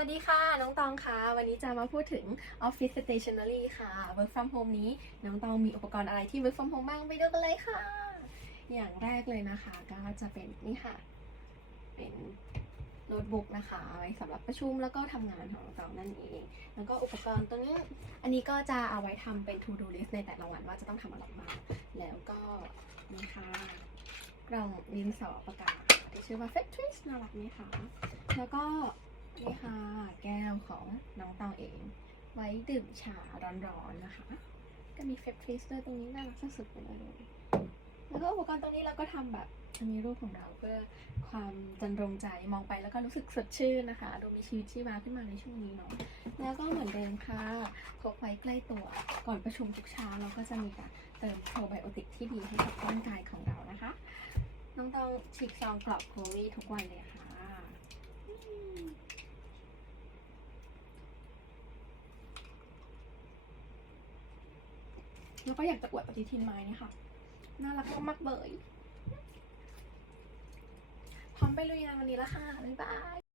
สวัสดีค่ะ น้องตองค่ะ วันนี้จะมาพูดถึง Office Stationery ค่ะ Work from Home นี้ น้องตองมีอุปกรณ์อะไรที่ Work from Home บ้างไปดูกันเลยค่ะ อย่างแรกเลยนะคะ ก็จะเป็นนี่ค่ะ เป็นโน้ตบุ๊กนะคะไว้สำหรับประชุมแล้วก็ทำงานของน้องตองนั่นเอง แล้วก็อุปกรณ์ตัวนี้ อันนี้ก็จะเอาไว้ทำเป็น to do list ในแต่ละวันว่าจะต้องทำอะไรบ้างแล้วก็นี่ค่ะกล่องดินสอปากกาที่ชื่อว่า Factories น่ารักไหมคะแล้วก็ นี่ค่ะแก้วของน้องตองเอง ไว้ดื่มชาร้อนๆนะคะ ก็มีเฟปทริสด้วยตรงนี้น่ารักสุดๆเลยแล้วก็อุปกรณ์ตรงนี้เราก็ทำแบบอันนี้รูปของเราเพื่อความจันรงใจมองไปแล้วก็รู้สึกสดชื่นนะคะ ดูมีชีวิตชีวาขึ้นมาในช่วงนี้เนาะแล้วก็เหมือนเดิมค่ะพกไว้ใกล้ตัวก่อนประชุมทุกเช้าเราก็จะมีการเติมโปรไบโอติกที่ดีให้กับร่างกายของเรานะคะ น้องต้องฉีกซองกรอบโคลีทุกวันเลยค่ะอืม แล้วก็อยากจะอวดปฏิทินไม้นี่ค่ะ น่ารักมากๆเลย พร้อมไปลุยงานวันนี้แล้วค่ะ บ๊ายบาย